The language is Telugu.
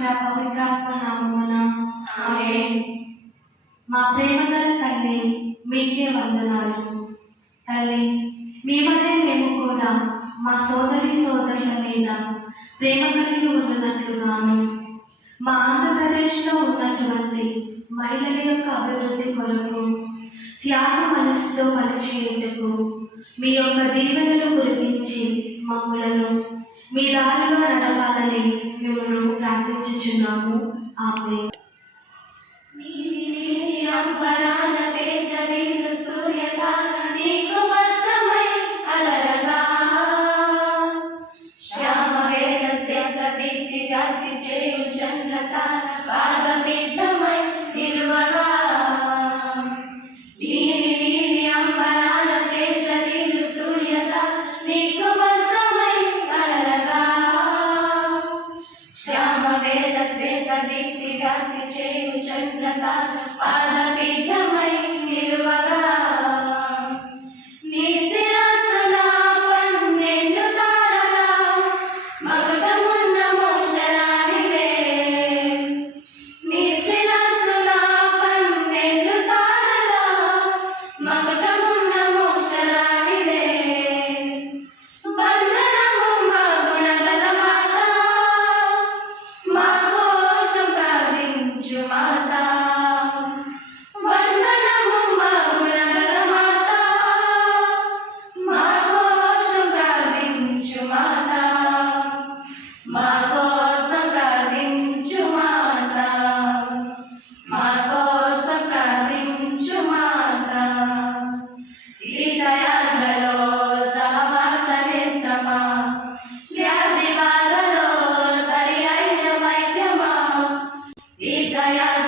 పుత్ర పవిత్రాత్మ నామమున ఆమేన్. మా ప్రేమగల తల్లి మీకే వందనాలు. తల్లి, మీ వల్లే మేము కూడా మా సోదరుల మీద ప్రేమ కలిగి ఉన్నట్లుగాను మా ఆంధ్రప్రదేశ్లో ఉన్నటువంటి మహిళల యొక్క అభివృద్ధి కొరకు త్యాగ మనసుతో పనిచేయుటకు మీ యొక్క దీవెనలు కురిపించి మమ్ములను మీ దారిలో నడవాలని మిమ్మల్ని ప్రార్థించుచున్నాము. ఆమేన్. అంబరాన తేజరీలు సూర్యతార నీకు వస్త్రమై అలరగా, శ్యామవేద శ్వేత దీప్తి వ్యాప్తి చేయు చంద్రతార పాదపీఠమై నిలువగా. నీలి నీలి అంబరాన తేజరీలు సూర్యతార నీకు వస్త్రమై అలరగా, శ్యామవేద శ్వేత దీప్తి వ్యాప్తి చేయు చంద్రతార పాదపీఠమై నిలువగా. నీ శిరస్సున 12 తారల మకుటమున్న మోక్షరాణివే. నీ శిరస్సున 12 తారల మకుటమున్న మోక్షరాణివే. వందనము మా గుణగల మాత, మా కోసం ప్రార్థించు మాత. వందనము మా గుణగల మాత, మా కోసం ప్రార్థించు మాత. మా కోసం ప్రార్థించు మాత. మా కోసం ప్రార్థించు మాత. తీర్థయాత్రలో సహవాసనేస్తమా, వ్యాధి బాధలో సరి అయిన వైద్యమా. తీర్థయాత్ర